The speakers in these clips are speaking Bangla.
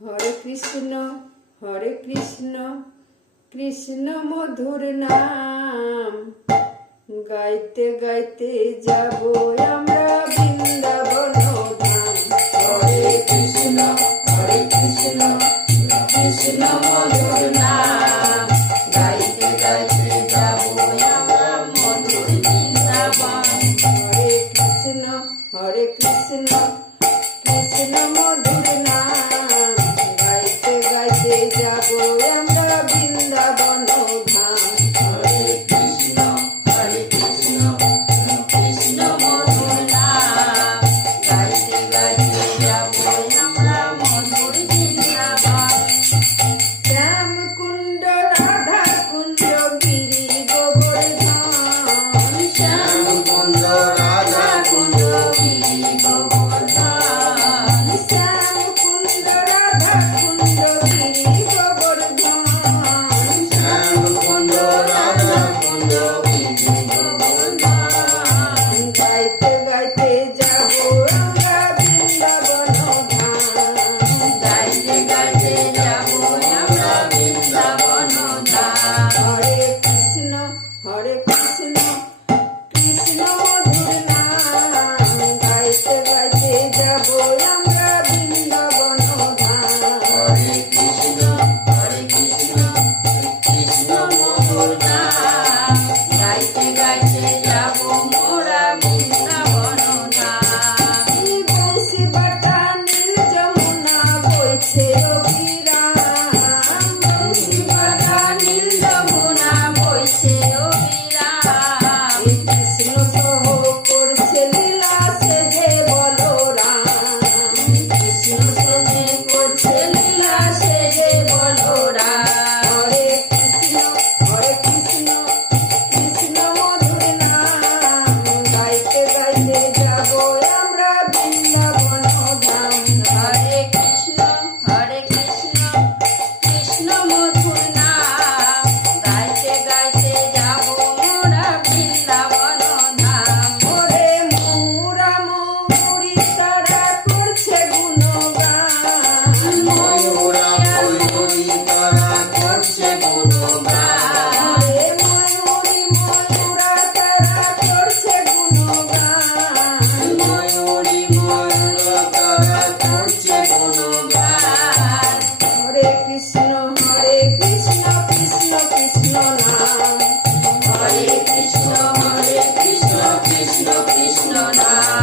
হরে কৃষ্ণ কৃষ্ণ মধুর নাম গাইতে গাইতে যাব আমরা বৃন্দাবন ধাম। হরে কৃষ্ণ কৃষ্ণ মধুর নাম গাইতে গাইতে যাব আমরা মধুর বৃন্দাবন। হরে কৃষ্ণ মধুর নাম গাইতে গাইতে যাব আমরা বৃন্দাবন ধাম। হরে কৃষ্ণ কৃষ্ণ মধুর নাম গাইতে গাইতে যাব আমরা মধুর বৃন্দাবন। শ্যাম কুণ্ড রাধা কুণ্ড গিরি গোবর্ধন, শ্যাম কুণ্ড রাধা কুণ্ড গিরি গোবর্ধন, শ্যাম কুণ্ড রাধা কুণ্ড গিরি গোবর্ধন, শ্যাম কুণ্ড রাধা কুণ্ড গিরি গোবর্ধন। গাইতে গাইতে যাব আমরা বৃন্দাবন ধাম, গাইতে গাইতে যাব আমরা বৃন্দাবন ধাম। হরে কৃষ্ণ কৃষ্ণ মধুর নাম গাইতে গাইতে যাব আমরা বৃন্দাবন ধাম। হরে কৃষ্ণ কৃষ্ণ মধুর নাম গাইতে গাইতে যাব মোরা বৃন্দাবন ধাম। বংশী বাটা নীল যমুনা বইছে অবিরাম, বংশী বাটা নীল যমুনা বইছে অবিরাম। কৃষ্ণ সহ করছে লীলা সে যে বলরাম, কৃষ্ণ সহে করছে লীলা সে যে বলরাম। হরে কৃষ্ণ কৃষ্ণ মধুর নাম গাইতে গাইতে যাব আমরা বৃন্দাবন ধাম। হরে কৃষ্ণ কৃষ্ণ মধুর নাম গাইতে গাইতে যাব মোরা বৃন্দাবন ধাম। ওরে ময়ূরা ময়ূরী তারা করছে গুণগান, ময়ূরা ময়ূরী তারা করছে গুণগান, ওরে ময়ূরা তারা করছে গুণগান, ময়ূরা তারা করছে গুণগান। হরে কৃষ্ণ কৃষ্ণ কৃষ্ণ নাম, হরে কৃষ্ণ কৃষ্ণ কৃষ্ণ নাম।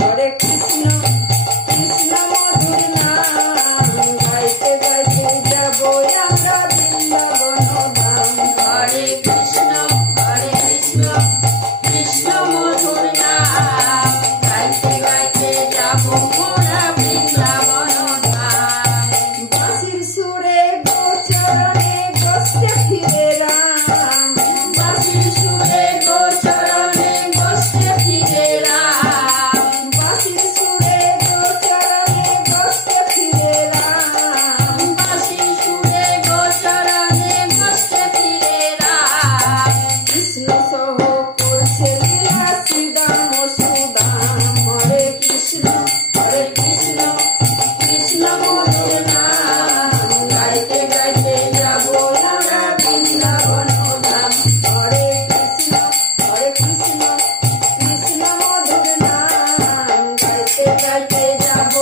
হরে কৃষ্ণ কৃষ্ণ মধুর নাম গাইতে গাইতে যাব আমরা বৃন্দাবন ধাম। হরে কৃষ্ণ কৃষ্ণ মধুর নাম গাইতে গাইতে যাব মোরা বৃন্দাবন ধাম। বাঁশির সুরে গোচরণে বসতে ফিরে রাম, বাঁশির সুরে গোচরণে বসতে ফিরে রাম, বাঁশির সুরে গোচরণে বসতে ফিরে রাম, বাঁশির সুরে গোচরণে বসতে ফিরে রাম। কৃষ্ণ সহ করছে লীলা শ্রীদাম সুদাম। হরে কৃষ্ণ কৃষ্ণ মধুর নাম গাইতে গাইতে যাব আমরা বৃন্দাবন ধাম। হরে কৃষ্ণ কৃষ্ণ মধুর নাম গাইতে গাইতে যাব